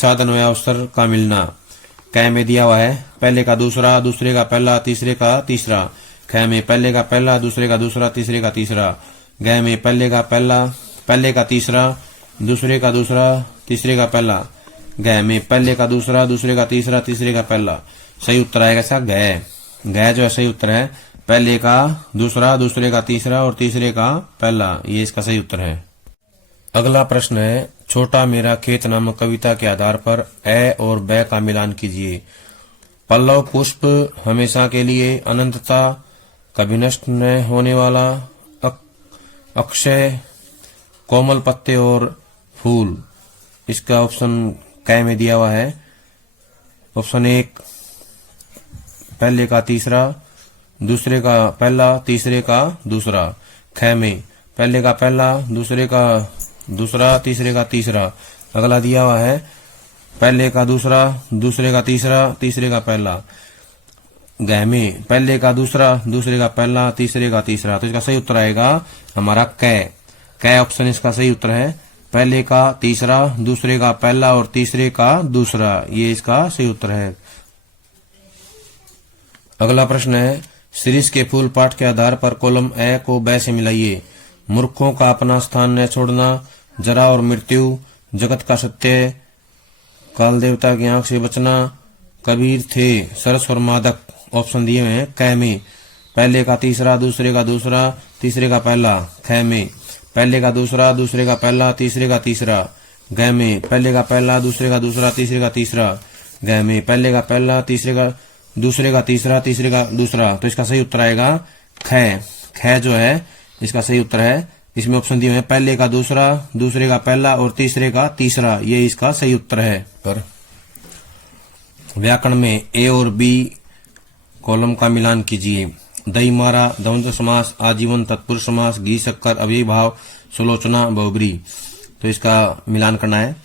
साधन व अवसर का मिलना। कै में दिया हुआ है पहले का दूसरा, दूसरे का पहला, तीसरे का तीसरा। ख में पहले का पहला, दूसरे का दूसरा, तीसरे का तीसरा। ग में पहले का पहला, पहले का तीसरा, दूसरे का दूसरा, तीसरे का पहला। ग में पहले का दूसरा, दूसरे का तीसरा, तीसरे का पहला। सही उत्तर आएगा ऐसा ग। ग जो है सही उत्तर है, पहले का दूसरा, दूसरे का तीसरा और तीसरे का पहला, ये इसका सही उत्तर है। अगला प्रश्न है, छोटा मेरा खेत नामक कविता के आधार पर ए और ब का मिलान कीजिए। पल्लव पुष्प, हमेशा के लिए, अनंतता, कभी नष्ट न होने वाला, अक्षय, कोमल पत्ते और फूल। इसका ऑप्शन कै में दिया हुआ है। ऑप्शन 1 पहले का तीसरा, दूसरे का पहला, तीसरे का दूसरा। ख में पहले का पहला, दूसरे का दूसरा, तीसरे का तीसरा। अगला दिया हुआ है पहले का दूसरा, दूसरे का तीसरा, तीसरे का पहला। ग में पहले का दूसरा, दूसरे का पहला, तीसरे का तीसरा। तो इसका सही उत्तर आएगा हमारा कै। कै ऑप्शन इसका सही उत्तर है, पहले का तीसरा, दूसरे का पहला और तीसरे का दूसरा, ये इसका सही उत्तर है। अगला प्रश्न है, सीरीज के फूल पाठ के आधार पर कॉलम ए को ब से मिलाइए। मूर्खों का अपना स्थान न छोड़ना, जरा और मृत्यु, जगत का सत्य, काल देवता की आंख से बचना, कबीर थे, सरस और मादक। ऑप्शन दिए हुए हैं। कै में पहले का तीसरा, दूसरे का दूसरा, तीसरे का पहला। ख में पहले का दूसरा, दूसरे का पहला, तीसरे का तीसरा। ग में पहले का पहला, दूसरे का दूसरा, तीसरे का तीसरा। ग में पहले का पहला, तीसरे का दूसरे का तीसरा, तीसरे का दूसरा। तो इसका सही उत्तर आएगा ख। ख जो है इसका सही उत्तर है। इसमें ऑप्शन दिए हुए हैं पहले का दूसरा, दूसरे का पहला और तीसरे का तीसरा, ये इसका सही उत्तर है। पर व्याकरण में ए और बी कॉलम का मिलान कीजिए। दही मारा, द्वंद्व समास, आजीवन तत्पुरुष समास, घी शक्कर, अभिभाव, सुलोचना, बहुब्री। तो इसका मिलान करना है।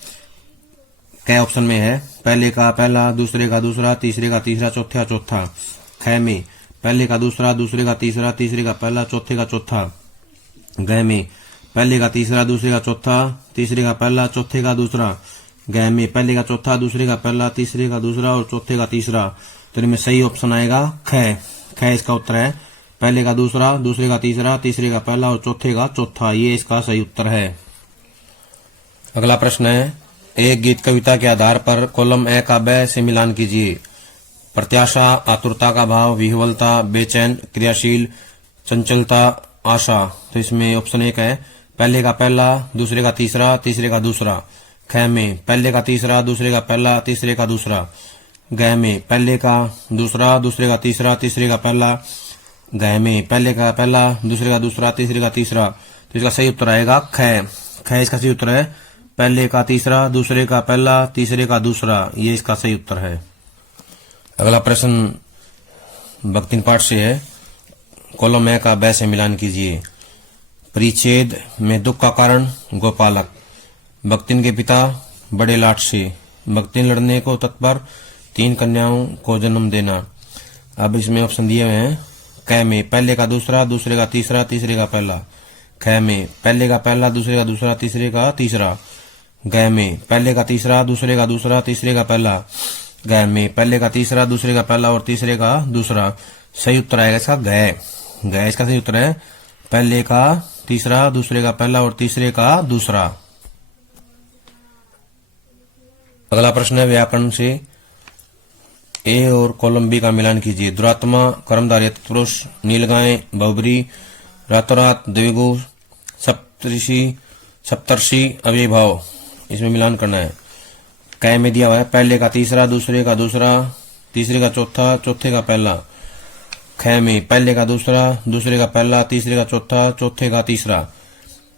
कै ऑप्शन में है पहले का पहला, दूसरे का दूसरा, तीसरे का तीसरा, चौथे का चौथा। ख में पहले का दूसरा, दूसरे का तीसरा, तीसरे का पहला, चौथे का चौथा। ग में पहले का तीसरा, दूसरे का चौथा, तीसरे का पहला, चौथे का दूसरा। ग में पहले का चौथा, दूसरे का पहला, तीसरे का दूसरा और चौथे का तीसरा। तो इनमें सही ऑप्शन आएगा ख। ख इसका उत्तर है, पहले का दूसरा, दूसरे का तीसरा, तीसरे का पहला और चौथे का चौथा, ये इसका सही उत्तर है। अगला प्रश्न है, एक गीत कविता के आधार पर कॉलम ए का ब से मिलान कीजिए। प्रत्याशा, आतुरता का भाव, विह्वलता, बेचैन, क्रियाशील, चंचलता, आशा। तो इसमें ऑप्शन 1 है पहले का पहला, दूसरे का तीसरा, तीसरे का दूसरा। ख में पहले का तीसरा, दूसरे का पहला, तीसरे का दूसरा। ग में पहले का दूसरा, दूसरे का तीसरा, तीसरे का पहला। ग में पहले का पहला, दूसरे का दूसरा, तीसरे का तीसरा। तो इसका सही उत्तर आएगा ख। ख इसका सही उत्तर है, पहले का तीसरा, दूसरे का पहला, तीसरे का दूसरा, ये इसका सही उत्तर है। अगला प्रश्न भक्तिन पाठ से है। कॉलम ए का ब से मिलान कीजिए। परिच्छेद में दुख का कारण गोपालक। भक्तिन के पिता बड़े लाट से। भक्तिन लड़ने को तत्पर, 3 कन्याओं को जन्म देना। अब इसमें ऑप्शन दिए हुए हैं। क में पहले का दूसरा, दूसरे का तीसरा, तीसरे का पहला। ख में पहले का पहला, दूसरे का दूसरा, तीसरे का तीसरा। ग में पहले का तीसरा, दूसरे का दूसरा, तीसरे का पहला। ग में पहले का तीसरा, दूसरे का पहला और तीसरे का दूसरा। सही उत्तर आएगा इसका ग। ग इसका सही उत्तर है, पहले का तीसरा, दूसरे का पहला और तीसरे का दूसरा। अगला प्रश्न है व्याकरण से। ए और कॉलम बी का मिलान कीजिए। दुरात्मा, कर्मधारय तत्पुरुष, नीलगाय, बहुब्री, रातों रात, द्विगु, सप्तर्षि, अव्ययभाव। इसमें मिलान करना है। कै में दिया हुआ है पहले का तीसरा, दूसरे का दूसरा, तीसरे का चौथा, चौथे का पहला। ख में पहले का दूसरा, दूसरे का पहला, तीसरे का चौथा, चौथे का तीसरा।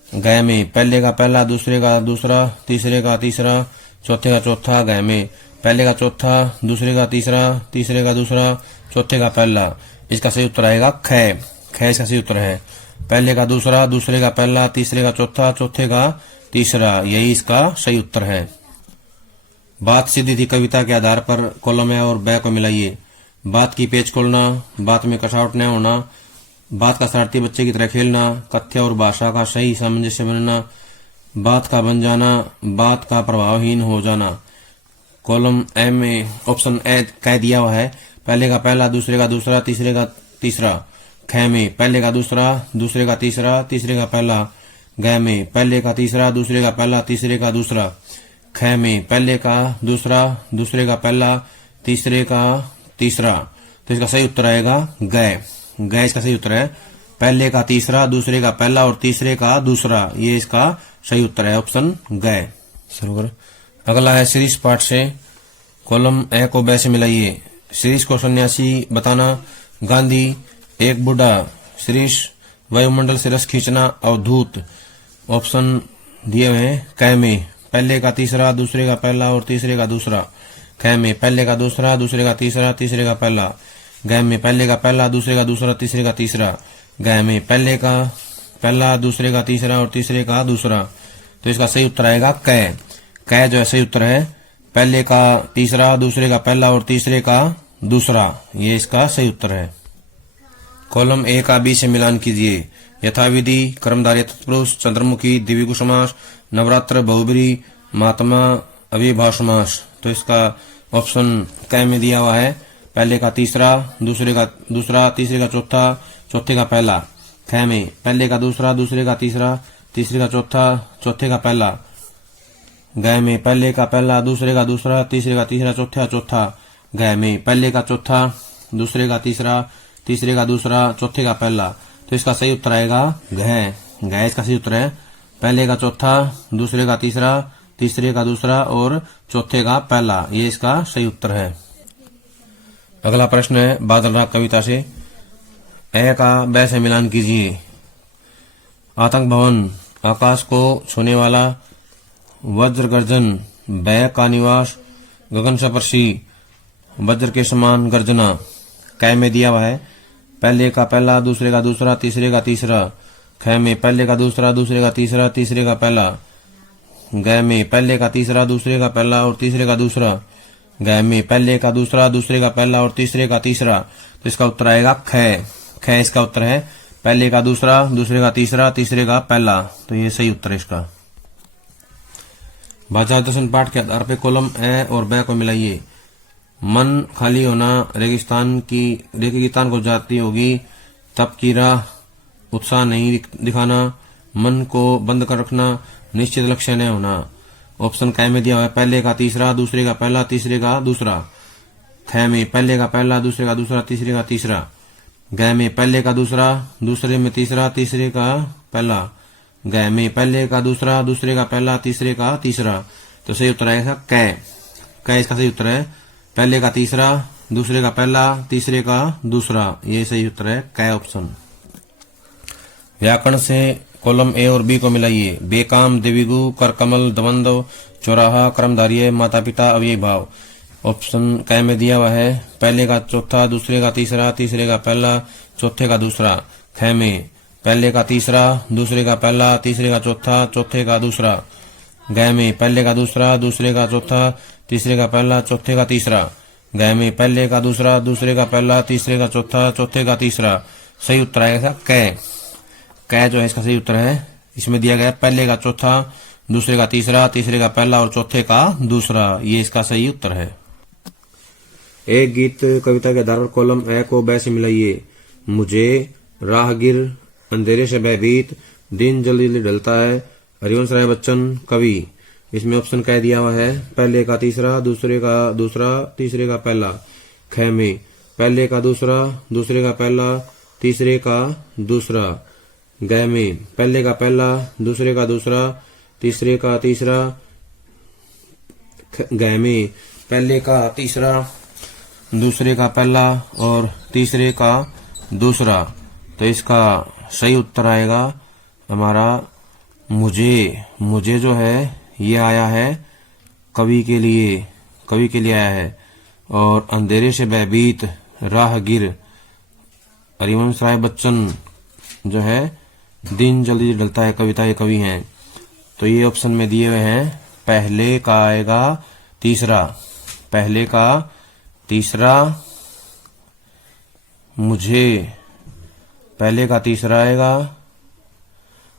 ग में पहले का पहला, दूसरे का दूसरा, तीसरे का तीसरा, चौथे का चौथा। ग में पहले का चौथा, दूसरे का तीसरा, तीसरे का दूसरा, चौथे का पहला। इसका सही उत्तर आएगा ख। ख इसका सही उत्तर है, पहले का दूसरा, दूसरे का पहला, तीसरे का चौथा, चौथे का तीसरा, यही इसका सही उत्तर है। बात सीधी थी कविता के आधार पर कॉलम ए और ब को मिलाइए। बात की पेच खोलना, बात में कसावट न होना, बात का शरारती बच्चे की तरह खेलना, कथ्य और भाषा का सही सामंजस्य बनना, बात का बन जाना, बात का प्रभावहीन हो जाना। कॉलम ए में ऑप्शन ए कह दिया हुआ है, पहले का पहला, दूसरे का दूसरा, तीसरे का तीसरा। ख में पहले का दूसरा, दूसरे का तीसरा, तीसरे का पहला। ग में पहले का तीसरा, दूसरे का पहला, तीसरे का दूसरा। ख में पहले का दूसरा, दूसरे का पहला, तीसरे का तीसरा। तो इसका सही उत्तर आएगा ग। ग इसका सही उत्तर है, पहले का तीसरा, दूसरे का पहला और तीसरे का दूसरा। ये इसका सही उत्तर है, ऑप्शन ग। शुरू करो। अगला है शीर्ष पाठ से, कॉलम ए को ब से मिलाइए। शीर्ष को सन्यासी बताना, गांधी, एक बूढ़ा। शीर्ष वायुमंडल से रस खींचना, अवधूत। ऑप्शन दिए हुए हैं, क में पहले का तीसरा, दूसरे का पहला और तीसरे का दूसरा। ख में पहले का दूसरा, दूसरे का तीसरा, तीसरे का पहला। ग में पहले का पहला, दूसरे का दूसरा, तीसरे का तीसरा। ग में पहले का पहला, दूसरे का तीसरा और तीसरे का दूसरा। तो इसका सही उत्तर आएगा क। क जो है सही उत्तर है, पहले का तीसरा, दूसरे का पहला और तीसरे का दूसरा। ये इसका सही उत्तर है। कॉलम ए का बी से मिलान कीजिए। यथाविधि, कर्मधारय तत्पुरुष, चंद्रमुखी, द्विगु समास, नवरात्र, बहुब्री, महात्मा, अव्ययभाव समास। तो इसका ऑप्शन क में दिया हुआ है, पहले का तीसरा, दूसरे का दूसरा, तीसरे का चौथा, चौथे का पहला। ख में पहले का दूसरा, दूसरे का तीसरा, तीसरे का चौथा, चौथे का पहला। ग में पहले का पहला, दूसरे का दूसरा, तीसरे का तीसरा, चौथा चौथा। ग में पहले का चौथा, दूसरे का तीसरा, तीसरे का दूसरा, चौथे का पहला। तो इसका सही उत्तर आएगा घ। घ इसका सही उत्तर है, पहले का चौथा, दूसरे का तीसरा, तीसरे का दूसरा और चौथे का पहला। ये इसका सही उत्तर है। अगला प्रश्न है बादल राग कविता से, ए का ब से मिलान कीजिए। आतंक भवन, आकाश को छूने वाला। वज्र गर्जन, ब का निवास। गगन स्पर्शी, वज्र के समान गर्जना। क में दिया हुआ है, पहले का पहला, दूसरे का दूसरा, तीसरे का तीसरा। ख में पहले का दूसरा, दूसरे का तीसरा, तीसरे का पहला। ग में पहले का तीसरा, दूसरे का पहला और तीसरे का दूसरा। ग में पहले का दूसरा, दूसरे का पहला और तीसरे का तीसरा। तो इसका उत्तर आएगा ख। ख इसका उत्तर है, पहले का दूसरा, दूसरे का तीसरा, तीसरे का पहला। तो ये सही उत्तर है इसका। भाषा दर्शन पाठ के आधार पर कॉलम ए और ब को मिलाइए। मन खाली होना, रेगिस्तान को जाती होगी, तप की राह, उत्साह नहीं दिखाना, मन को बंद कर रखना, निश्चित लक्ष्य न होना। ऑप्शन क में दिया हुआ है, पहले का तीसरा, दूसरे का पहला, तीसरे का दूसरा। ख में पहले का पहला, दूसरे का दूसरा, तीसरे का तीसरा। ग में पहले का दूसरा, दूसरे में तीसरा, तीसरे का पहला। ग में पहले का दूसरा, दूसरे का पहला, तीसरे का तीसरा। तो सही उत्तर आएगा क। क इसका सही उत्तर है, पहले का तीसरा, दूसरे का पहला, तीसरे का दूसरा। ये सही उत्तर है क ऑप्शन। व्याकरण से कॉलम ए और बी को मिलाइए। बेकाम, द्विगु, करकमल, द्वंद्व, चौराहा, कर्मधारय, माता पिता, अव्ययभाव। ऑप्शन क में दिया हुआ है, पहले का चौथा, दूसरे का तीसरा, तीसरे का पहला, चौथे का दूसरा। ख में पहले का तीसरा, दूसरे का पहला, तीसरे का चौथा, चौथे का दूसरा। ग में पहले का दूसरा, दूसरे का चौथा, तीसरे का पहला, चौथे का तीसरा। ग में पहले का दूसरा, दूसरे का पहला, तीसरे का चौथा, चौथे का तीसरा। सही उत्तर आएगा क। क जो है इसका सही उत्तर है, इसमें दिया गया पहले का चौथा, दूसरे का तीसरा, तीसरे का पहला और चौथे का दूसरा। ये इसका सही उत्तर है। एक गीत कविता के आधार पर कॉलम ए को ब से मिलाइए। मुझे, राहगीर, अंधेरे से भयभीत, दिन जल्दी जल्दी ढलता है, हरिवंश राय बच्चन, कवि। इसमें ऑप्शन कह दिया हुआ है, पहले का तीसरा, दूसरे का दूसरा, तीसरे का पहला। ख में पहले का दूसरा, दूसरे का पहला, तीसरे का दूसरा। ग में पहले का पहला, दूसरे का दूसरा, तीसरे का तीसरा। ग में पहले का तीसरा, दूसरे का पहला और तीसरे का दूसरा। तो इसका सही उत्तर आएगा हमारा मुझे। मुझे जो है ये आया है कवि के लिए आया है। और अंधेरे से भयभीत, राहगीर, हरिवंश राय बच्चन जो है दिन जल्दी ढलता है, कविता के कवि हैं। तो ये ऑप्शन में दिए हुए हैं, पहले का आएगा तीसरा, पहले का तीसरा, मुझे पहले का तीसरा आएगा।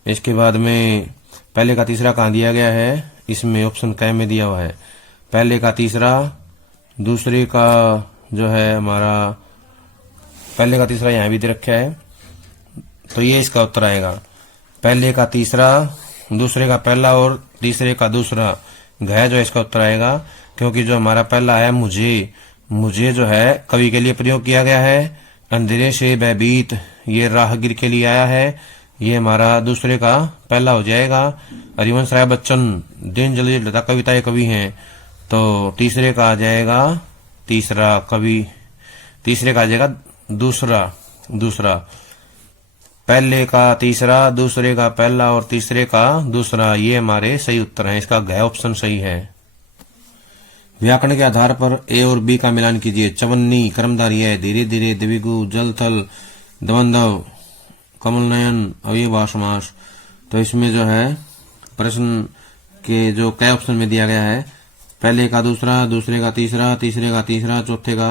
इसके बाद में पहले का तीसरा कहाँ दिया गया है, इसमें ऑप्शन क में दिया हुआ है, पहले का तीसरा, दूसरे का जो है हमारा पहले का तीसरा यहाँ भी दे रखा है, तो ये इसका उत्तर आएगा। पहले का तीसरा, दूसरे का पहला और तीसरे का दूसरा, घ जो इसका उत्तर आएगा। क्योंकि जो हमारा पहला है मुझे जो है कवि के लिए प्रयोग किया गया है। अंधेरे से भयभीत ये राहगीर के लिए आया है, ये हमारा दूसरे का पहला हो जाएगा। हरिवंश राय बच्चन दिन जल्दी लता कविता ये कवि हैं, तो तीसरे का आ जाएगा तीसरा कवि, तीसरे का आ जाएगा दूसरा। पहले का तीसरा, दूसरे का पहला और तीसरे का दूसरा, ये हमारे सही उत्तर हैं। इसका घ ऑप्शन सही है। व्याकरण के आधार पर ए और बी का मिलान कीजिए। चवन्नी कर्मधारय है, धीरे धीरे, द्विगु, जल थल, द्वंद्व, कमल नयन, अव्ययभाव समास। तो इसमें जो है प्रश्न के जो क ऑप्शन में दिया गया है, पहले का दूसरा, दूसरे का तीसरा, तीसरे का तीसरा, चौथे का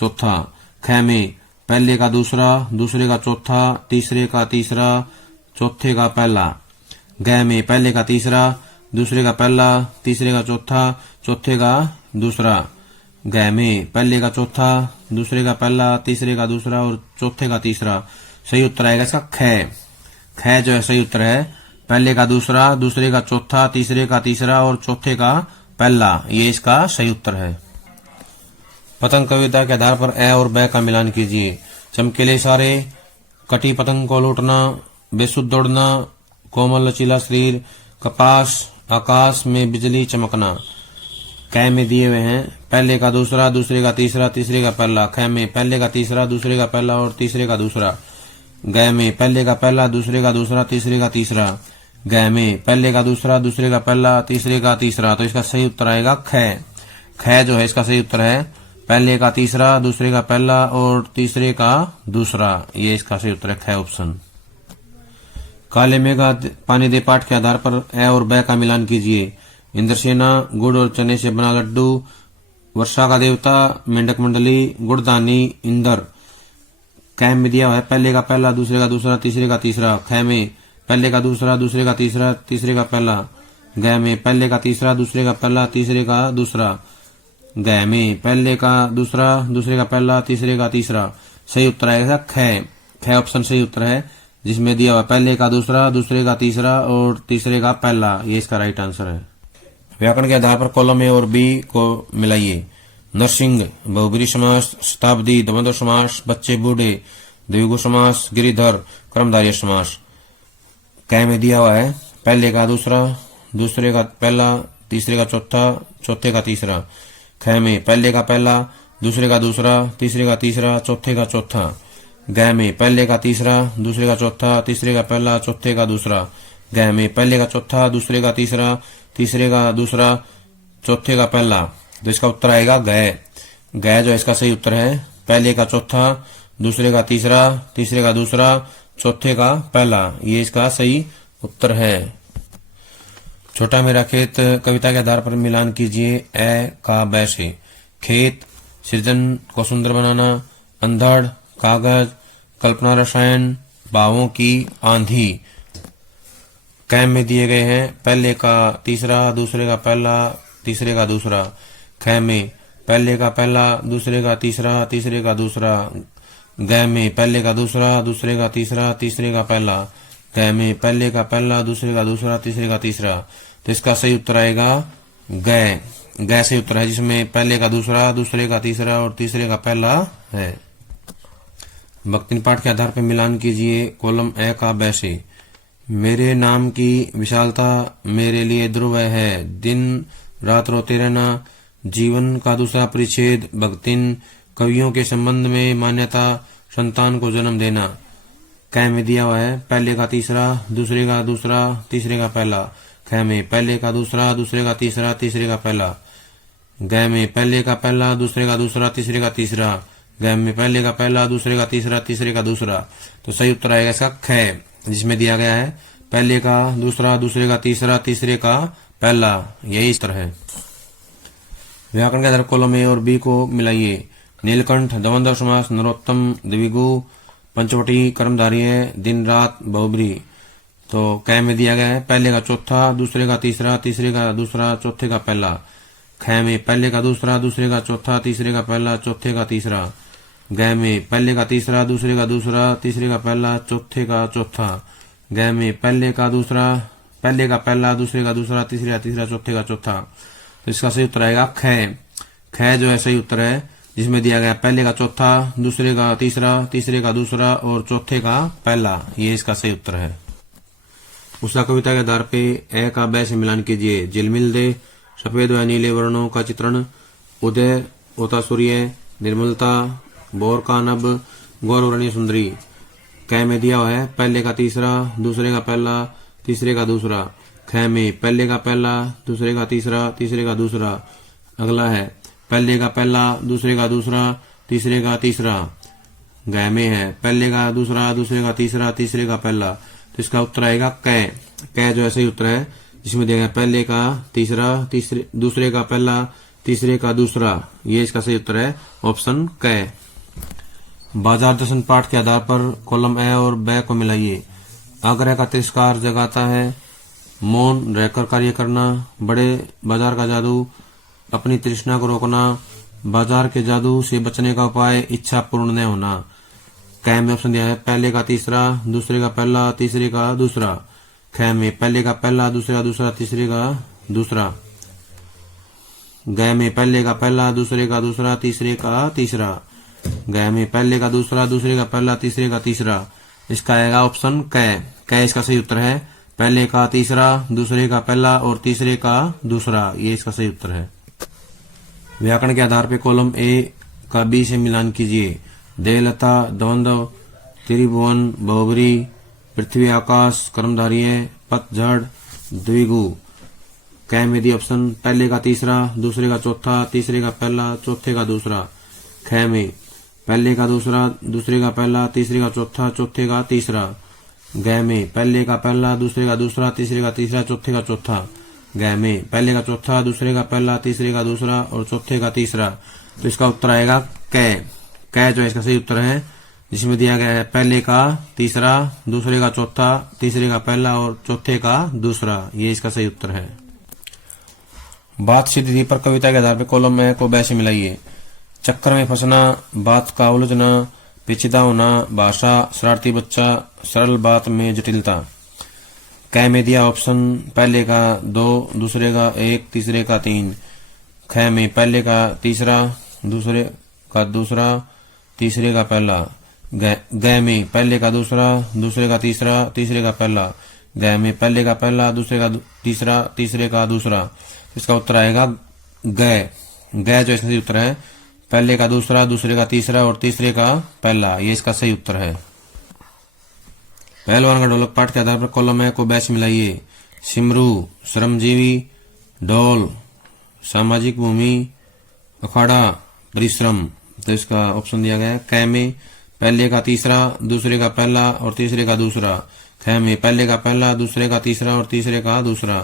चौथा। ख में पहले का दूसरा, दूसरे का चौथा, तीसरे का तीसरा, चौथे का पहला। ग में पहले का तीसरा, दूसरे का पहला, तीसरे का चौथा, चौथे का दूसरा। ग में पहले का चौथा, दूसरे का पहला, तीसरे का दूसरा और चौथे का तीसरा। सही उत्तर आएगा इसका ख जो है सही उत्तर है। पहले का दूसरा, दूसरे का चौथा, तीसरे का तीसरा और चौथे का पहला, ये इसका सही उत्तर है। पतंग कविता के आधार पर ए और ब का मिलान कीजिए। चमकीले इशारे, कटी पतंग को लूटना, बेसुध दौड़ना, कोमल लचीला शरीर, कपास, आकाश में बिजली चमकना। क में दिए हुए हैं पहले का दूसरा, दूसरे का तीसरा, तीसरे का पहला। ख में पहले का तीसरा, दूसरे का पहला और तीसरे का दूसरा। ग में पहले का पहला, दूसरे का दूसरा, तीसरे का तीसरा। ग में पहले का दूसरा, दूसरे का पहला, तीसरे का तीसरा। तो इसका सही उत्तर आएगा ख जो है इसका सही उत्तर है। पहले का तीसरा, दूसरे का पहला और तीसरे का दूसरा, ये इसका सही उत्तर है ख ऑप्शन। काले मेघा पानी दे पाठ के आधार पर ए और ब का मिलान कीजिए। इंद्रसेना गुड़ और चने से बना लड्डू, वर्षा का देवता, मेंढक मंडली, गुड़दानी, इंद्र। क में दिया हुआ है पहले का पहला, दूसरे का दूसरा, तीसरे का तीसरा। ख में पहले का दूसरा, दूसरे का तीसरा, तीसरे का पहला। ग में पहले का तीसरा, दूसरे का पहला, तीसरे का दूसरा। ग में पहले का दूसरा, दूसरे का पहला, तीसरे का तीसरा। सही उत्तर आएगा ख ऑप्शन सही उत्तर है, जिसमें दिया हुआ पहले का दूसरा, दूसरे का तीसरा और तीसरे का पहला, ये इसका राइट आंसर है। व्याकरण के आधार पर कॉलम ए और बी को मिलाइए। नरसिंह बहुब्री समास, शताब्दी द्वंद्व समास, बच्चे बूढ़े द्विगु समास, गिरिधर कर्मधारय समास। क में दिया हुआ है पहले का दूसरा, दूसरे का पहला, तीसरे का चौथा, चौथे का तीसरा। ख में पहले का पहला, दूसरे का दूसरा, तीसरे का तीसरा, चौथे का चौथा। ग में पहले का तीसरा, दूसरे का चौथा, तीसरे का पहला, चौथे का दूसरा। ग में पहले का चौथा, दूसरे का तीसरा, तीसरे का दूसरा, चौथे का पहला। तो इसका उत्तर आएगा ग जो इसका सही उत्तर है। पहले का चौथा, दूसरे का तीसरा, तीसरे का दूसरा, चौथे का पहला, ये इसका सही उत्तर है। छोटा मेरा खेत कविता के आधार पर मिलान कीजिए ए का ब से। खेत, सृजन को सुंदर बनाना, अंधड़, कागज, कल्पना रसायन, भावों की आंधी। क में दिए गए हैं पहले का तीसरा, दूसरे का पहला, तीसरे का दूसरा। ख में पहले का पहला, दूसरे का तीसरा, तीसरे का दूसरा। ग में पहले का दूसरा, दूसरे का तीसरा, तीसरे का पहला। ग में पहले का पहला, दूसरे का दूसरा, तीसरे का तीसरा। तो इसका सही उत्तर आएगा ग सही उत्तर है, जिसमें पहले का दूसरा, दूसरे का तीसरा और तीसरे का पहला है। भक्ति पाठ के आधार पर मिलान कीजिए कॉलम ए का ब से। मेरे नाम की विशालता मेरे लिए ध्रुव है, दिन रात रोते रहना, जीवन का दूसरा परिच्छेद, भक्तिन, कवियों के संबंध में मान्यता, संतान को जन्म देना। क में दिया हुआ है पहले का तीसरा, दूसरे का दूसरा, तीसरे का पहला। ख में पहले का दूसरा, दूसरे का तीसरा, तीसरे का पहला। ग में पहले का पहला, दूसरे का दूसरा, तीसरे का तीसरा। ग में पहले का पहला, दूसरे का तीसरा, तीसरे का दूसरा। तो सही उत्तर आएगा इसका ख, जिसमें दिया गया है पहले का दूसरा, दूसरे का तीसरा, तीसरे का पहला, यही उत्तर है। व्याकरण के आधार कॉलम ए और बी को मिलाइए। नीलकंठ द्वंद्व समास, नरोत्तम द्विगु, पंचवटी कर्मधारय, दिन रात बहुब्री। तो क में दिया गया है पहले का चौथा, दूसरे का तीसरा, तीसरे का दूसरा, चौथे का पहला। ख में पहले का दूसरा, दूसरे का चौथा, तीसरे का पहला, चौथे का तीसरा। ग में पहले का तीसरा, दूसरे का दूसरा, तीसरे का पहला, चौथे का चौथा। ग में पहले का दूसरा, पहले का पहला, दूसरे का दूसरा, तीसरे का तीसरा, चौथे का चौथा। तो इसका सही उत्तर आएगा ख। ख जो है सही उत्तर है, जिसमें दिया गया पहले का चौथा, दूसरे का तीसरा, तीसरे का दूसरा और चौथे का पहला। ये इसका सही उत्तर है। उषा कविता के आधार पे ए का ब से मिलान कीजिए। झिलमिल दे सफेद व नीले वर्णों का चित्रण। उदय होता सूर्य, निर्मलता बोर का नभ, गौरवर्णीय सुंदरी। क में दिया हुआ है पहले का तीसरा, दूसरे का पहला, तीसरे का दूसरा। ख में पहले का पहला, दूसरे का तीसरा, तीसरे का दूसरा। अगला है पहले का पहला, दूसरे का दूसरा, तीसरे का तीसरा। ग में है पहले का दूसरा, दूसरे का तीसरा, तीसरे का पहला। तो इसका उत्तर आएगा क। क जो है सही उत्तर है, जिसमें दिया गया पहले का तीसरा, तीसरे दूसरे का पहला, तीसरे का दूसरा। ये इसका सही उत्तर है ऑप्शन क। बाजार दर्शन पाठ के आधार पर कॉलम ए और ब को मिलाइए। आग्रह का तिरस्कार जगाता है, मौन रहकर कार्य करना, बड़े बाजार का जादू, अपनी तृष्णा को रोकना, बाजार के जादू से बचने का उपाय, इच्छा पूर्ण न होना। क में ऑप्शन दिया है पहले का तीसरा, दूसरे का पहला, तीसरे का दूसरा। ख में पहले का पहला, दूसरे का दूसरा, तीसरे का दूसरा। ग में पहले का पहला, दूसरे का दूसरा, तीसरे का तीसरा। ग में पहले का दूसरा, दूसरे का पहला, तीसरे का तीसरा। इसका आएगा ऑप्शन क। क इसका सही उत्तर है, पहले का तीसरा, दूसरे का पहला और तीसरे का दूसरा। ये इसका सही उत्तर है। व्याकरण के आधार पर कॉलम ए का बी से मिलान कीजिए। देवलता, द्वंद्व, त्रिभुवन, बहुबरी, पृथ्वी आकाश, कर्मधारय, पतझड़, द्विगु। क में दिया ऑप्शन पहले का तीसरा, दूसरे का चौथा, तीसरे का पहला, चौथे का दूसरा। ख में पहले का दूसरा, दूसरे का पहला, तीसरे का चौथा, चौथे का तीसरा। ग में पहले का पहला, दूसरे का दूसरा, तीसरे का तीसरा, चौथे का चौथा। ग में पहले का चौथा, दूसरे का पहला, तीसरे का दूसरा और चौथे का तीसरा। तो इसका उत्तर आएगा क। क जो इसका सही उत्तर है, जिसमें दिया गया है पहले का तीसरा, दूसरे का चौथा, तीसरे का पहला और चौथे का दूसरा। ये इसका सही उत्तर है। बात सिद्ध थी पर कविता के आधार पर कॉलम ए को ब से मिलाइए। चक्कर में फंसना, बात का उलझना, पेचीदा होना, भाषा, शरारती बच्चा, सरल बात में जटिलता। क में दिया ऑप्शन पहले का 2, दूसरे का 1, तीसरे का 3। ख में पहले का तीसरा, दूसरे का दूसरा, तीसरे का पहला। ग में पहले का दूसरा, दूसरे का तीसरा, तीसरे का पहला। ग में पहले का पहला, दूसरे का तीसरा, तीसरे का दूसरा। इसका उत्तर आएगा ग। ग जो इसका सही उत्तर है, पहले का दूसरा, दूसरे का तीसरा और तीसरे का पहला। ये इसका सही उत्तर है। पहलवान का ढोलक पाठ के आधार पर कॉलम ए को ब से मिलाइए। सिमरू, श्रमजीवी, ढोल, सामाजिक भूमि, अखाड़ा, परिश्रम। तो इसका ऑप्शन दिया गया है क में पहले का तीसरा, दूसरे का पहला और तीसरे का दूसरा। ख में पहले का पहला, दूसरे का तीसरा और तीसरे का दूसरा।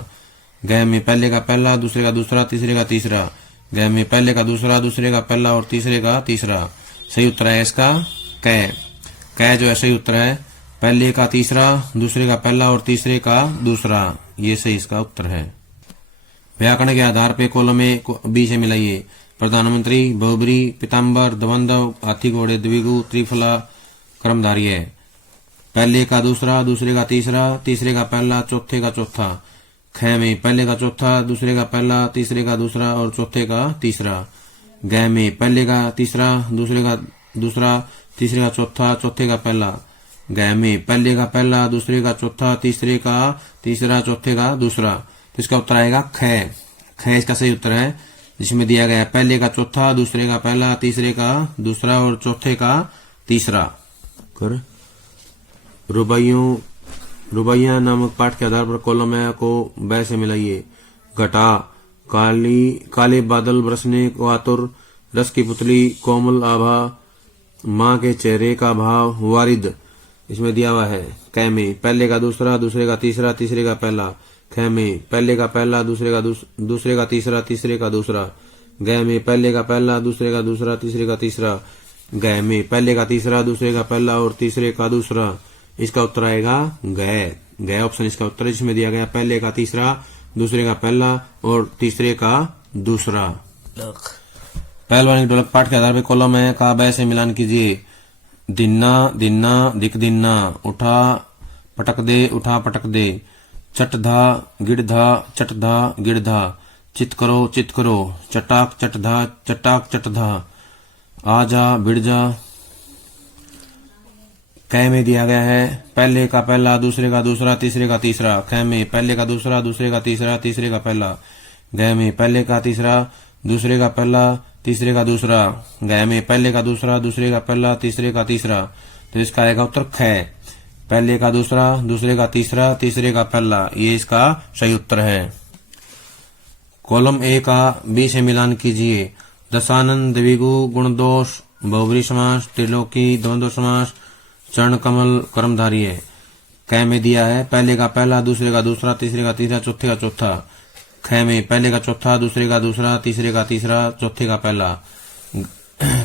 ग में पहले का पहला, दूसरे का दूसरा, तीसरे का तीसरा। ग में पहले का दूसरा, दूसरे का पहला और तीसरे का तीसरा। सही उत्तर है इसका क। क जो है सही उत्तर है, पहले का तीसरा, दूसरे का पहला और तीसरे का दूसरा। ये सही इसका उत्तर है। व्याकरण के आधार पर कॉलम ए को बी से मिलाइए। प्रधानमंत्री, बहुबरी, पीताम्बर, द्वंद्व, हाथी घोड़े, द्विगु, त्रिफला, कर्मधारय। पहले का दूसरा, दूसरे का तीसरा, तीसरे का पहला, चौथे का चौथा। ख में पहले का चौथा, दूसरे का पहला, तीसरे का दूसरा और चौथे का तीसरा। ग में पहले का तीसरा, दूसरे का दूसरा, तीसरे का चौथा, चौथे का पहला। ग में पहले का पहला, दूसरे का चौथा, तीसरे का तीसरा, चौथे का दूसरा। तो इसका उत्तर आएगा ख। ख इसका सही उत्तर है, जिसमें दिया गया पहले का चौथा, दूसरे का पहला, तीसरे का दूसरा और चौथे का तीसरा। कर रुबाइया नामक पाठ के आधार पर कॉलम ए को ब से मिलाइए। घटा, काले बादल बरसने को आतुर, रस की पुतली, कोमल आभा, माँ के चेहरे का भाव, वारिद। इसमें दिया हुआ है क में पहले का दूसरा, दूसरे का तीसरा, तीसरे का पहला। ख में पहले का पहला, दूसरे का तीसरा, तीसरे का दूसरा। ग में पहले का पहला, दूसरे का दूसरा, तीसरे का तीसरा। ग में पहले का तीसरा, दूसरे का पहला और तीसरे का दूसरा। इसका उत्तर आएगा ग। ग ऑप्शन इसका उत्तर है, जिसमें दिया गया पहले का तीसरा, दूसरे का पहला और तीसरे का दूसरा। पहलवानी ढोलक पाठ के आधार पर कॉलम है का बै से मिलान कीजिए। दिन्ना दिन्ना दिख दिन्ना, उठा पटक दे उठा पटक दे, चटधा गिड़धा चटधा गिड़धा, चित करो चटाक चटधा, आजा बिड़जा। कै में दिया गया है पहले का पहला, दूसरे का दूसरा, तीसरे का तीसरा। कै में पहले का दूसरा, दूसरे का तीसरा, तीसरे का पहला। गै में पहले का तीसरा, दूसरे का पहला, तीसरे का दूसरा। गै में पहले का दूसरा, दूसरे का पहला, तीसरे का तीसरा। तो इसका आएगा उत्तर कै। पहले का दूसरा, दूसरे का तीसरा, तीसरे का पहला, ये इसका सही उत्तर है। कॉलम ए का बी से मिलान कीजिए। दशानंद द्विगु गुणदोष बहुब्री समास, त्रिलोकी द्वंद्व समास, चरण कमल कर्मधारी है। कै में दिया है पहले का पहला, दूसरे का दूसरा, तीसरे का तीसरा, चौथे का चौथा। कै में पहले का चौथा, दूसरे का दूसरा, तीसरे का तीसरा, चौथे का पहला।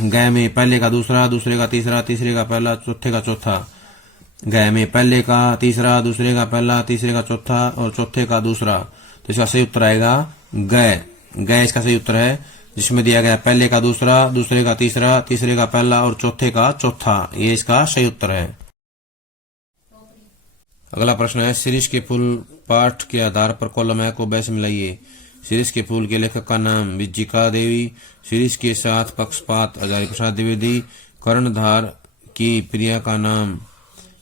गै में पहले का दूसरा, दूसरे का तीसरा, तीसरे का पहला, चौथे का चौथा। गै में पहले का तीसरा, दूसरे का पहला, तीसरे का चौथा और चौथे का दूसरा। तो इसका सही उत्तर आएगा गै। गै इसका सही उत्तर है, जिसमें दिया गया पहले का दूसरा, दूसरे का तीसरा, तीसरे का पहला और चौथे का चौथा, ये इसका सही उत्तर है। अगला प्रश्न है शीरीष के फूल पाठ के आधार पर कॉलम ए को बै से मिलाइए। शीरीष के फूल के लेखक का नाम विज्जिका देवी, शीरीष के साथ पक्षपात हजारी प्रसाद द्विवेदी, कर्णधार की प्रिया का नाम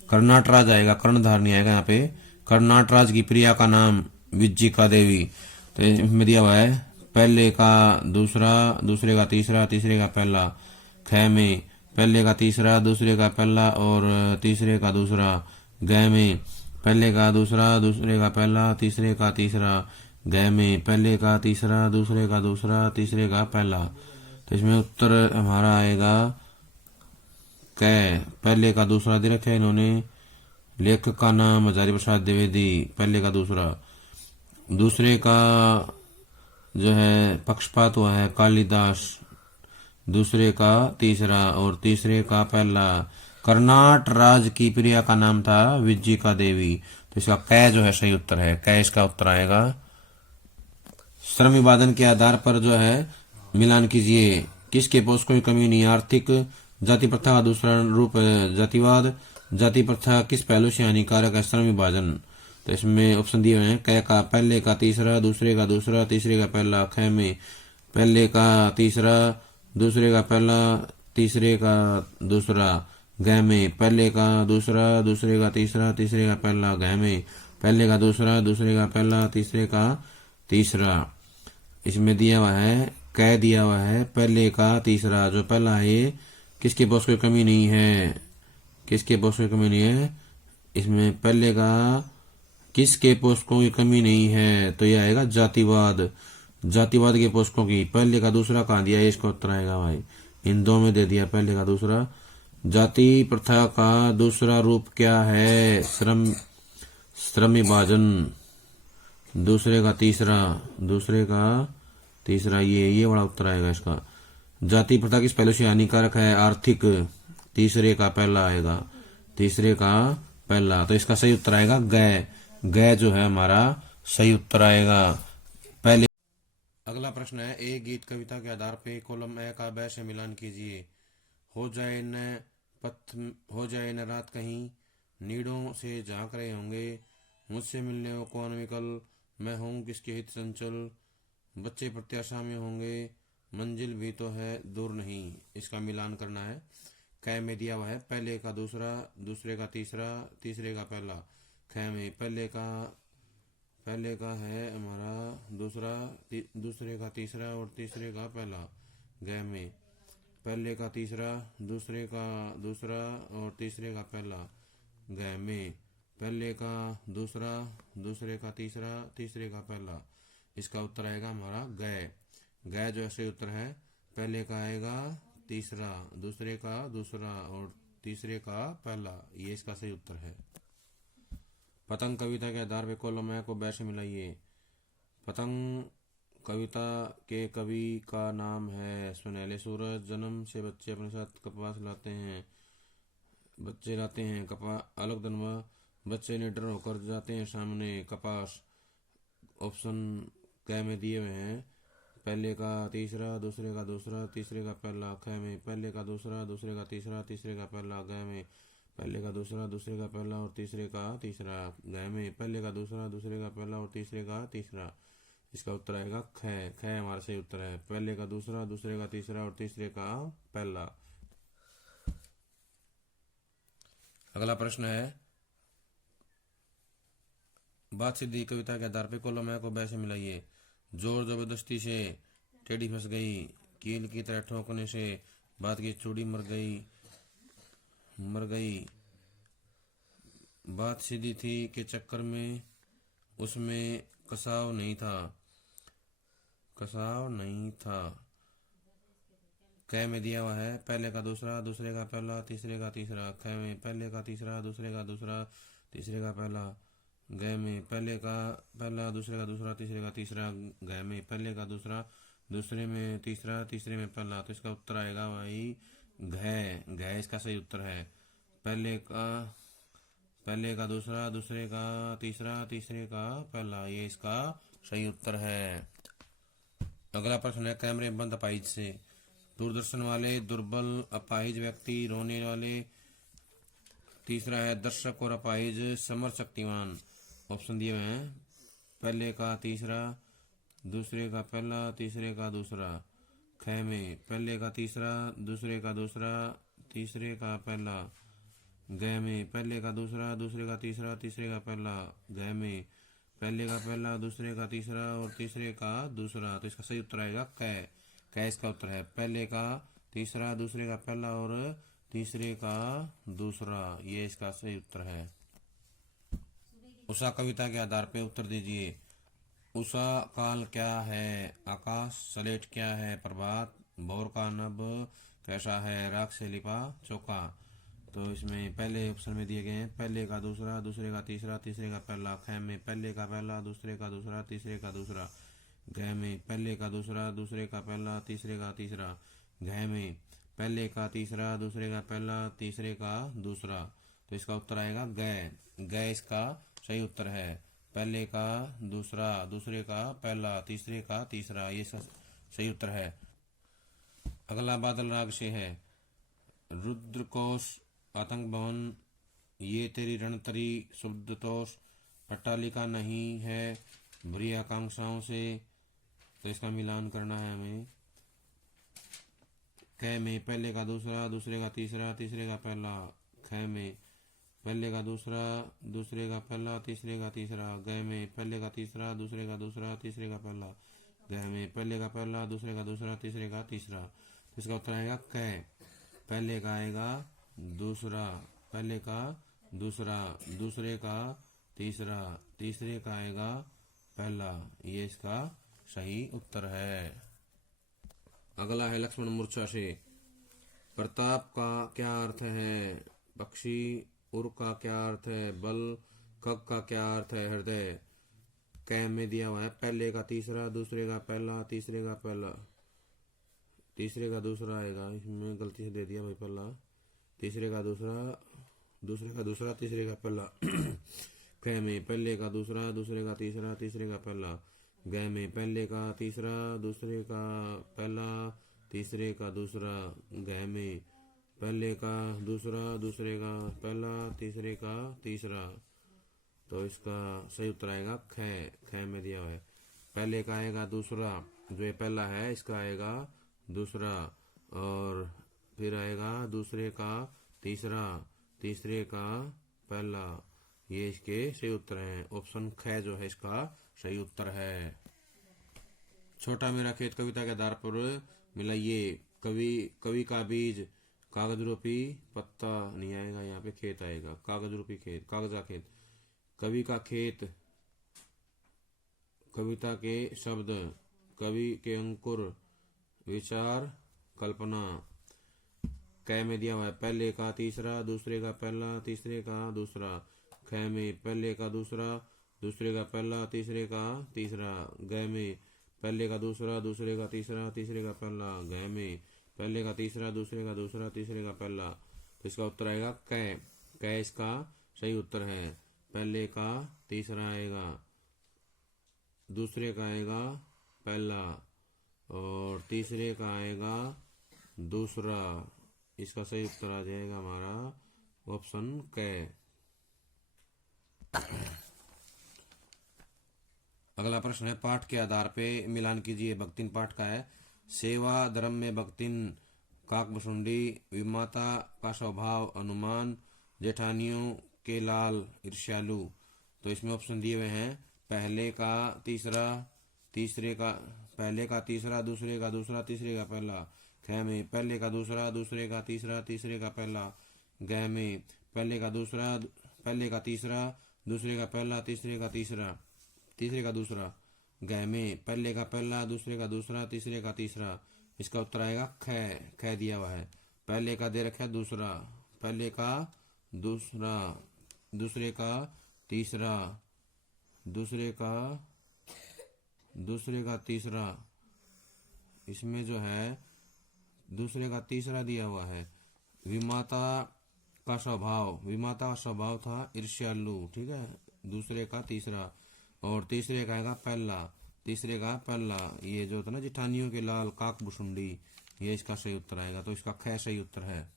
कर्नाटराज आएगा, कर्णधार नहीं आएगा यहाँ पे। कर्नाटराज की प्रिया का नाम विज्जिका देवी। तो इसमें दिया हुआ है पहले का दूसरा, दूसरे का तीसरा, तीसरे का पहला। कै में पहले का तीसरा, दूसरे का पहला और तीसरे का दूसरा। गै में पहले का दूसरा, दूसरे का पहला, तीसरे का तीसरा। गै में पहले का तीसरा, दूसरे का दूसरा, तीसरे का पहला। तो इसमें उत्तर हमारा आएगा कै। पहले का दूसरा दे रखे इन्होंने, लेखक का नाम हजारी प्रसाद द्विवेदी, पहले का दूसरा। दूसरे का जो है पक्षपात हुआ है कालिदास, दूसरे का तीसरा और तीसरे का पहला। कर्नाटराज की प्रिया का नाम था विज्जिका देवी। तो इसका कै जो है सही उत्तर है, कै इसका उत्तर आएगा। श्रम विभाजन के आधार पर जो है मिलान कीजिए। किसके पोषकों की कमी नहीं? आर्थिक जाति प्रथा का दूसरा रूप जातिवाद। जाति प्रथा किस पहलू से हानिकारक है? श्रम विभाजन। तो इसमें ऑप्शन दिए हुए हैं कै का पहले का तीसरा, दूसरे का दूसरा, तीसरे का पहला। कै में पहले का तीसरा, दूसरे का पहला, तीसरे का दूसरा। गै में पहले का दूसरा, दूसरे का तीसरा, तीसरे का पहला। गै में पहले का दूसरा, दूसरे का पहला, तीसरे का तीसरा। इसमें दिया हुआ है कै दिया हुआ है पहले का तीसरा, जो पहला है किसके पोष की कमी नहीं है? किसके पोषकों की कमी नहीं है? इसमें पहले का किसके पोषकों की कमी नहीं है? तो यह आएगा जातिवाद। जातिवाद के पोषकों की। पहले का दूसरा कहाँ दिया है? इसका उत्तर आएगा भाई, इन दो में दे दिया पहले का दूसरा। जाति प्रथा का दूसरा रूप क्या है? श्रम विभाजन। दूसरे का तीसरा, दूसरे का तीसरा, ये बड़ा उत्तर आएगा इसका। जाति प्रथा किस पहलू से हानिकारक है? आर्थिक। तीसरे का पहला आएगा, तीसरे का पहला। तो इसका सही उत्तर आएगा गै। गै जो है हमारा सही उत्तर आएगा पहले। अगला प्रश्न है एक गीत कविता के आधार पे कॉलम ए का बै से मिलान कीजिए। हो जाए न रात कहीं, नीड़ों से झांक रहे होंगे, मुझसे मिलने को कौन विकल, मैं हूँ किसके हित चंचल, बच्चे प्रत्याशा में होंगे, मंजिल भी तो है दूर नहीं। इसका मिलान करना है। कै में दिया हुआ है पहले का दूसरा, दूसरे का तीसरा, तीसरे का पहला। कै में पहले का है हमारा दूसरा, दूसरे का तीसरा और तीसरे का पहला। गै में पहले का तीसरा, दूसरे का दूसरा और तीसरे का पहला। गै में पहले का दूसरा, दूसरे का तीसरा, तीसरे का पहला। इसका उत्तर आएगा हमारा गै। गै जो सही उत्तर है। पहले का आएगा तीसरा, दूसरे का दूसरा और तीसरे का पहला, ये इसका सही उत्तर है। पतंग कविता के आधार पर कॉलम ए को बै से मिलाइए। पतंग कविता के कवि का नाम है सुनहले सूरज। जन्म से बच्चे अपने साथ कपास लाते हैं, बच्चे लाते हैं कपास अलग दनवा, बच्चे निडर होकर जाते हैं सामने कपास। ऑप्शन कै में दिए हुए हैं पहले का तीसरा, दूसरे का दूसरा, तीसरे का पहला, ख में पहले का दूसरा, दूसरे का तीसरा, तीसरे का पहला, ग में पहले का दूसरा, दूसरे का पहला और तीसरे का तीसरा, ग में पहले का दूसरा, दूसरे का पहला और तीसरे का तीसरा। इसका उत्तर आएगा ख। ख हमारा सही उत्तर है। पहले का दूसरा, दूसरे का तीसरा और तीसरे का पहला। अगला प्रश्न है, बात सीधी कविता के आधार पर कॉलम ए को ब से मिलाइए। जोर जबरदस्ती से टेढ़ी फंस गई, कील की तरह ठोकने से बात की चूड़ी मर गई। बात सीधी थी के चक्कर में उसमें कसाव नहीं था। क में दिया हुआ है पहले का दूसरा, दूसरे का पहला, तीसरे का तीसरा। ख में पहले का तीसरा, दूसरे का दूसरा, तीसरे का पहला। ग में पहले का पहला, दूसरे का दूसरा, तीसरे का तीसरा। ग में पहले का दूसरा, दूसरे में तीसरा, तीसरे में पहला। तो इसका उत्तर आएगा भाई घ। घ इसका सही उत्तर है। पहले का दूसरा, दूसरे का तीसरा, तीसरे का पहला, ये इसका सही उत्तर है। अगला प्रश्न है, कैमरे बंद अपाहिज से। दूरदर्शन वाले दुर्बल, अपाहिज व्यक्ति रोने वाले। तीसरा है दर्शक और अपाहिज समर्थ शक्तिमान। ऑप्शन दिए हुए हैं, पहले का तीसरा, दूसरे का पहला, तीसरे का दूसरा। ख में पहले का तीसरा, दूसरे का दूसरा, तीसरे का पहला। ग में पहले का दूसरा, दूसरे का तीसरा, तीसरे का पहला। घ में पहले का पहला, दूसरे का तीसरा और तीसरे का दूसरा। तो इसका सही उत्तर आएगा क। क इसका उत्तर है। पहले का तीसरा, दूसरे का पहला और तीसरे का दूसरा, ये इसका सही उत्तर है। उषा कविता के आधार पे उत्तर दीजिए। उषा काल क्या है? आकाश। सलेट क्या है? प्रभात। भोर का नभ कैसा है? राख से लिपा चौका। तो इसमें पहले ऑप्शन में दिए गए हैं, पहले का दूसरा, दूसरे का तीसरा, तीसरे का पहला। ख में पहले का पहला, दूसरे का दूसरा, तीसरे का दूसरा। घ में पहले का दूसरा, दूसरे का पहला, तीसरे का तीसरा। घ में पहले का तीसरा, दूसरे का पहला, तीसरे का दूसरा। तो इसका उत्तर आएगा ग। ग इसका सही उत्तर है। पहले का दूसरा, दूसरे का पहला, तीसरे का तीसरा, ये सही उत्तर है। अगला बादल राग से है। रुद्रकोश, आतंक भवन, ये तेरी रणतरी, शुद्धतोष, अट्टालिका नहीं है, बुरी आकांक्षाओं से। तो इसका मिलान करना है हमें। क में पहले का दूसरा, दूसरे का तीसरा, तीसरे का पहला। ख में पहले का दूसरा, दूसरे का पहला, तीसरे का तीसरा। ग में पहले का तीसरा, दूसरे का दूसरा, तीसरे का पहला। घ में पहले का पहला, दूसरे का दूसरा, तीसरे का तीसरा। तो इसका उत्तर आएगा क। पहले का आएगा दूसरा, पहले का दूसरा, दूसरे का तीसरा, तीसरे का आएगा पहला, ये इसका सही उत्तर है। अगला है लक्ष्मण मूर्छा से। प्रताप का क्या अर्थ है? पक्षी। उर का क्या अर्थ है? बल। कक का क्या अर्थ है? हृदय। क में दिया हुआ है पहले का तीसरा, दूसरे का पहला, तीसरे का पहला, तीसरे का दूसरा आएगा। इसमें गलती से दे दिया भाई पहला, तीसरे का दूसरा, दूसरे का दूसरा, तीसरे का पहला। ख में पहले का दूसरा, दूसरे का तीसरा, तीसरे का पहला। ग में पहले का तीसरा, दूसरे का पहला, तीसरे का दूसरा। घ में पहले का दूसरा, दूसरे का पहला, तीसरे का तीसरा। तो इसका सही उत्तर आएगा ख। ख में दिया हुआ है पहले का आएगा दूसरा, जो ये पहला है इसका आएगा दूसरा, और फिर आएगा दूसरे का तीसरा, तीसरे का पहला, ये इसके सही उत्तर हैं। ऑप्शन ख जो है इसका सही उत्तर है। छोटा मेरा खेत कविता के आधार पर मिलाइए। कवि का बीज, कागज रूपी पत्ता नहीं आएगा, यहाँ पे खेत आएगा। कागज रूपी खेत, कागज का खेत। कवि का खेत, कविता के शब्द, कवि के अंकुर, विचार, कल्पना। क में दिया हुआ है पहले का तीसरा, दूसरे का पहला, तीसरे का दूसरा। ख में पहले का दूसरा, दूसरे का पहला, तीसरे का तीसरा। ग में पहले का दूसरा, दूसरे का तीसरा, तीसरे का पहला। घ में पहले का तीसरा, दूसरे का दूसरा, तीसरे का पहला। तो इसका उत्तर आएगा क। क इसका सही उत्तर है। पहले का तीसरा आएगा, दूसरे का आएगा पहला, और तीसरे का आएगा दूसरा। इसका सही उत्तर आ जाएगा हमारा ऑप्शन क। अगला प्रश्न है, पाठ के आधार पे मिलान कीजिए। भक्तिन पाठ का है, सेवा धर्म में भक्तिन काकभुसुंडी, विमाता का स्वभाव अनुमान, जेठानियों के लाल ईर्ष्यालु। तो इसमें ऑप्शन दिए हुए हैं, पहले का तीसरा, पहले का तीसरा, दूसरे का दूसरा, तीसरे का पहला। ख में पहले का दूसरा, दूसरे का तीसरा, तीसरे का पहला। ग में पहले का तीसरा, दूसरे का पहला, तीसरे का तीसरा, तीसरे का दूसरा। ग में पहले का पहला, दूसरे का दूसरा, तीसरे का तीसरा। इसका उत्तर आएगा ख। ख दिया हुआ है, पहले का दे रखा है दूसरा, पहले का दूसरा, दूसरे का तीसरा, दूसरे का तीसरा। इसमें जो है दूसरे का तीसरा दिया हुआ है। विमाता का स्वभाव था ईर्ष्यालु, ठीक है, दूसरे का तीसरा। और तीसरे का आएगा पहला, ये जो था ना जेठानियों के लाल काकभुसुंडी, ये इसका सही उत्तर आएगा। तो इसका ख सही उत्तर है।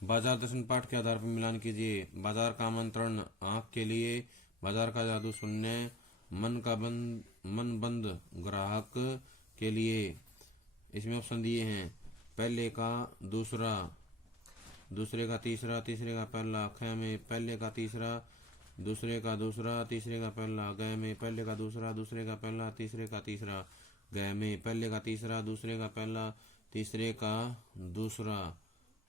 बाजार दर्शन पाठ के आधार पर मिलान कीजिए। बाजार का आमंत्रण आंख के लिए, बाजार का जादू शून्य, मन बंद ग्राहक के लिए। इसमें ऑप्शन दिए हैं, पहले का दूसरा, दूसरे का तीसरा, तीसरे का पहला। ख में पहले का तीसरा, दूसरे का दूसरा, तीसरे का पहला। ग में पहले का दूसरा, दूसरे का पहला, तीसरे का तीसरा। ग में पहले का तीसरा, दूसरे का पहला, तीसरे का दूसरा,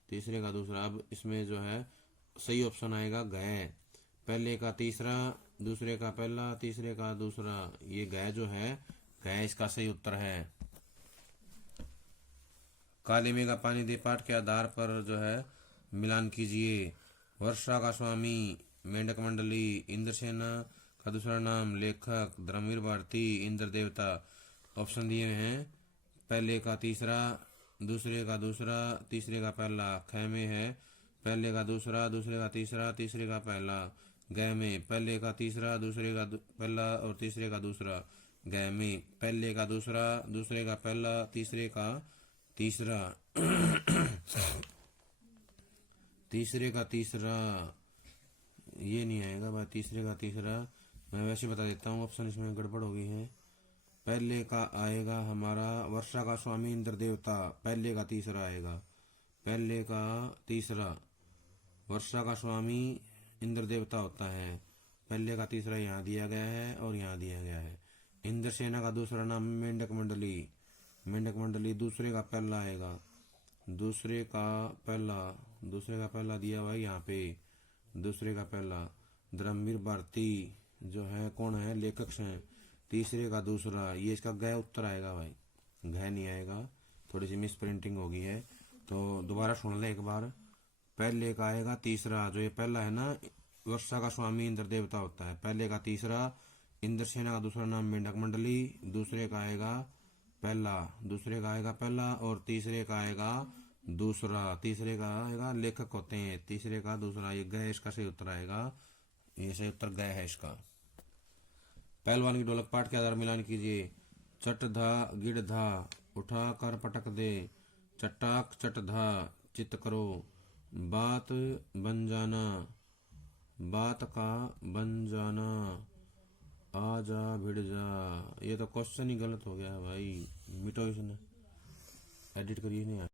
तीसरे का दूसरा। अब इसमें जो है सही ऑप्शन आएगा ग। पहले का तीसरा, दूसरे का पहला, तीसरे का दूसरा। ये ग जो है, ग इसका सही उत्तर है। काली मेघा पानी दे पाठ के आधार पर जो है मिलान कीजिए। वर्षा का स्वामी मेंढक मंडली, इंद्रसेना का दूसरा नाम लेखक, धर्मवीर भारती, इंद्र देवता। ऑप्शन दिए हैं, पहले का तीसरा, दूसरे का दूसरा, तीसरे का पहला। ख में है पहले का दूसरा, दूसरे का तीसरा, तीसरे का पहला। ग में पहले का तीसरा, दूसरे का पहला और तीसरे का दूसरा। ग में पहले का दूसरा, दूसरे का पहला, तीसरे का तीसरा। तीसरे का तीसरा ये नहीं आएगा भाई, तीसरे का तीसरा। मैं वैसे बता देता हूँ, ऑप्शन इसमें गड़बड़ हो गई है। पहले का आएगा हमारा वर्षा का स्वामी इंद्र देवता, पहले का तीसरा आएगा, पहले का तीसरा। वर्षा का स्वामी इंद्र देवता होता है, पहले का तीसरा यहाँ दिया गया है और यहाँ दिया गया है। इंद्रसेना का दूसरा नाम मेंढक मंडली, मेंढक मंडली दूसरे का पहला आएगा, दूसरे का पहला दिया हुआ है यहाँ पे, दूसरे का पहला। धर्मवीर भारती जो है कौन है, लेखक हैं, तीसरे का दूसरा। ये इसका ग उत्तर आएगा भाई, घ नहीं आएगा, थोड़ी सी मिस प्रिंटिंग हो गई है। तो दोबारा सुन ले एक बार। पहले का आएगा तीसरा, जो ये पहला है ना, वर्षा का स्वामी इंद्र देवता होता है, पहले का तीसरा। इंद्रसेना का दूसरा नाम मेंढक मंडली, दूसरे का आएगा पहला, दूसरे का आएगा पहला और तीसरे का आएगा दूसरा, तीसरे का आएगा लेखक होते हैं, तीसरे का दूसरा। ये ग इसका सही उत्तर आएगा, ये सही उत्तर ग है इसका। पहलवान की ढोलक पाठ के आधार मिलान कीजिए। चट धा गिड़ धा, उठा कर पटक दे, चटाक चट धा चित करो, बात बन जाना, बात का बन जाना, आ जा भिड़ जा। ये तो क्वेश्चन ही गलत हो गया भाई, मिटो इसने, एडिट करिए नहीं।